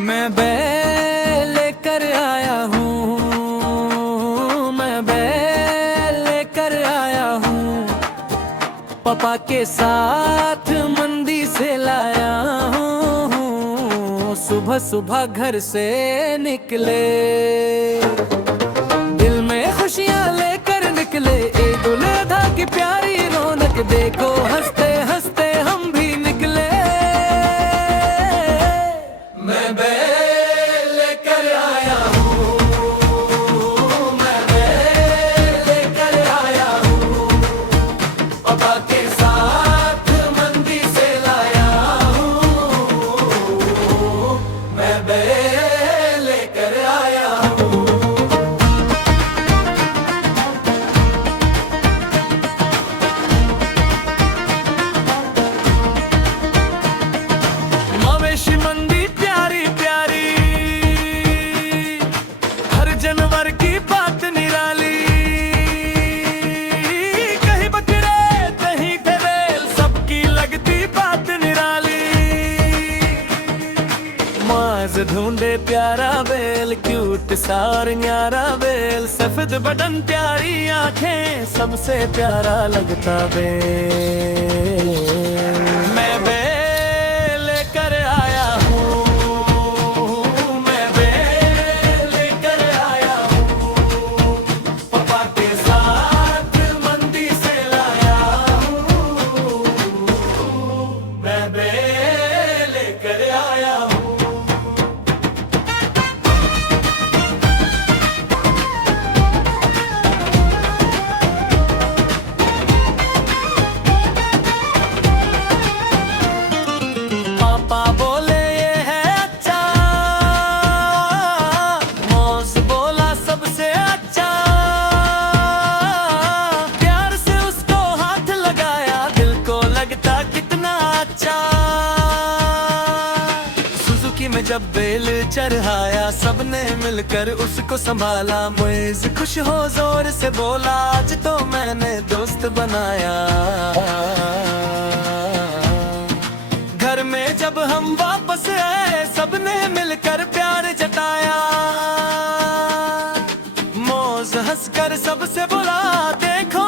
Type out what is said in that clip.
मैं बैल लेकर आया हूँ, मैं बैल लेकर आया हूँ, पापा के साथ मंडी से लाया हूँ। सुबह सुबह घर से निकले, दिल में खुशियाँ लेकर निकले। ए दुल्हा की प्यारी रौनक देखो, हंसते हंसते हम भी निकले। मैं बैल लेकर आया हूँ, मैं बैल लेकर आया हूँ, पापा के साथ मंडी से लाया हूँ। मैं बैल लेकर आया हूँ। मवेशी मंडी प्यारी प्यारी, हर जानवर की बात निराली। कहीं बकरे कहीं भेड़, सबकी लगती बात निराली। माज ढूंढे प्यारा बेल, क्यूट सार न्यारा बेल। सफेद बदन प्यारी आंखें, सबसे प्यारा लगता बेल। मैं बैल लेकर आया हूँ, मैं बैल लेकर आया हूँ, पापा के साथ मंडी से लाया हूँ। मैं बैल लेकर आया हूँ। पापा बोले ये है अच्छा, मौस बोला सबसे अच्छा। प्यार से उसको हाथ लगाया, दिल को लगता कितना अच्छा। सुजुकी में जब बेल चढ़ाया, सबने मिलकर उसको संभाला। मुइज खुश हो जोर से बोला, आज तो मैंने दोस्त बनाया। घर में जब हम वापस आए, सबने मिलकर प्यार जताया। मौज हंसकर सबसे बोला, देखो